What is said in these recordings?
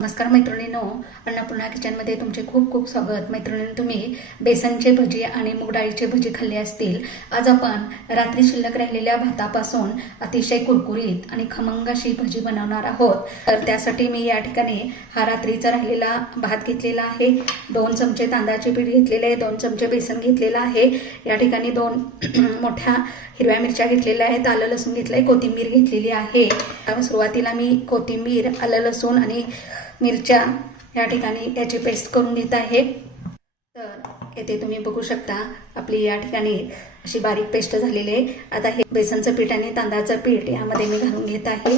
नमस्कार मैत्रिणींनो, अन्नपूर्णा किचनमध्ये तुमचे खूप खूप स्वागत. मैत्रिणींनो, तुम्ही बेसनचे भजी आणि मूग डाळीचे भजी खाल्ले असतील. आज आपण रात्री शिल्लक राहिलेल्या भातापासून अतिशय कुरकुरीत आणि खमंग अशी भजी बनवणार आहोत. तर त्यासाठी मी या ठिकाणी हा रात्रीचा राहिलेला भात घेतलेला आहे. 2 चमचे तांदळाचे पीठ घेतलेले आहे, 2 चमचे बेसन घेतलेलं आहे. या ठिकाणी 2 मोठ्या हिरव्या मिरच्या घेतलेल्या आहेत, आलं लसूण घेतलंय, कोथिंबीर घेतलेली आहे. सुरुवातीला मी कोथिंबीर, आलं लसूण आणि मिरच्या या ठिकाणी याची पेस्ट करून घेत आहे. तर येथे तुम्ही बघू शकता आपली या ठिकाणी अशी बारीक पेस्ट झालेली आहे. आता हे बेसनचं पीठ आणि तांदळाचं पीठ यामध्ये मी घालून घेत आहे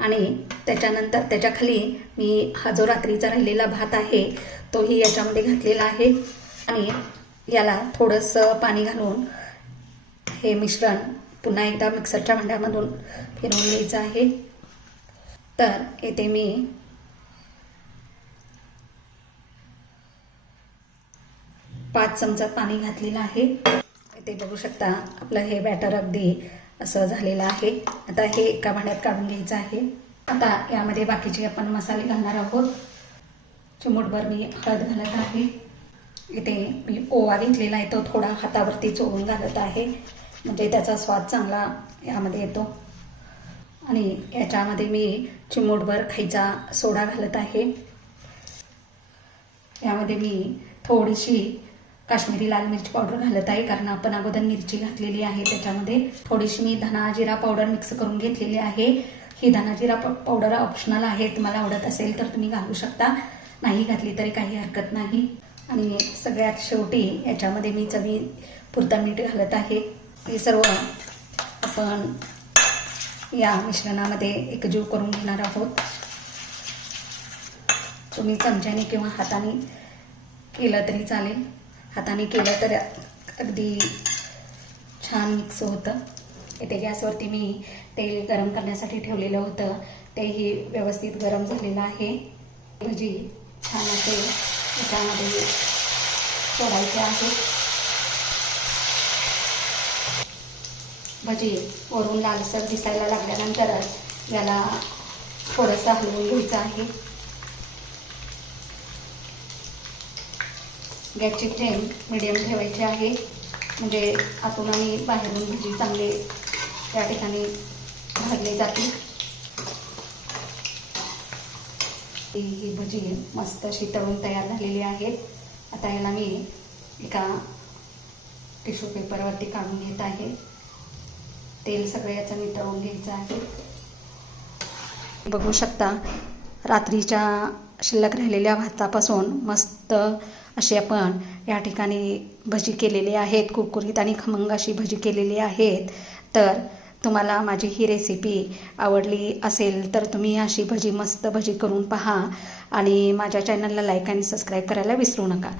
आणि त्याच्यानंतर त्याच्याखाली मी हा जो रात्रीचा राहिलेला भात आहे तोही याच्यामध्ये घातलेला आहे आणि याला थोडंसं पाणी घालून हे मिश्रण पुन्हा एकदा मिक्सरच्या भांड्यामधून फिरवून घ्यायचं आहे. तर येथे मी 5 चमचा पाणी घातलेलं आहे. इथे बघू शकता आपलं हे बॅटर अगदी असं झालेलं आहे. आता हे एका भांड्यात काढून घ्यायचं आहे. आता यामध्ये बाकीचे आपण मसाले घालणार आहोत. चिमूटभर मी हळद घालत आहे. इथे मी ओवा घेतलेला आहे, तो थोडा हातावरती चोळून घालत आहे म्हणजे त्याचा स्वाद चांगला यामध्ये येतो. आणि याच्यामध्ये मी चिमूटभर खायचा सोडा घालत आहे. यामध्ये मी थोडीशी काश्मीरी लाल मिरची पावडर घालत आहे, कारण आपण अगोदर मिरची घातलेली आहे. त्याच्यामध्ये थोडीशी मी धना जिरा पावडर मिक्स करून घेतलेली आहे. ही धना जिरा पावडर ऑप्शनल आहे, तुम्हाला आवडत असेल तर तुम्ही घालू शकता, नाही घातली तरी काही हरकत नाही. आणि सगळ्यात शेवटी याच्यामध्ये मी चवी पुरतं मीठ घालत आहे. हे सर्व आपण या मिश्रणामध्ये एकजीव करून घेणार आहोत. तुम्ही चमच्याने किंवा हाताने केलं तरी चालेल. हाताने केलं तर अगदी छान मिक्स होतं. इथे गॅसवरती मी तेल गरम करण्यासाठी ठेवलेलं होतं, तेही व्यवस्थित गरम झालेलं आहे. भजी छान असे याच्यामध्ये सोडायचे आहे. भजी वरून लालसर दिसायला लागल्यानंतर याला थोडंसं हलवून घ्यायचं आहे. गॅसची फ्लेम मिडियम ठेवायची आहे, म्हणजे आतून आणि बाहेरून भजी चांगले त्या ठिकाणी भाजले जातील. ही भजी मस्त अशी तळून तयार झालेली आहे. आता याला मी एका टिश्यू पेपरवरती काढून घेत आहे. तेल सगळे याचं मी तळून घ्यायचं आहे. बघू शकता रात्रीच्या शिल्लक राहिलेल्या भातापासून मस्त अशी आपण या ठिकाणी भजी केलेली आहेत. कुरकुरीत आणि खमंग अशी भजी केलेली आहेत. तर तुम्हाला माझी ही रेसिपी आवडली असेल तर तुम्ही अशी मस्त भजी करून पहा आणि माझ्या चॅनलला लाईक आणि सबस्क्राईब करायला विसरू नका.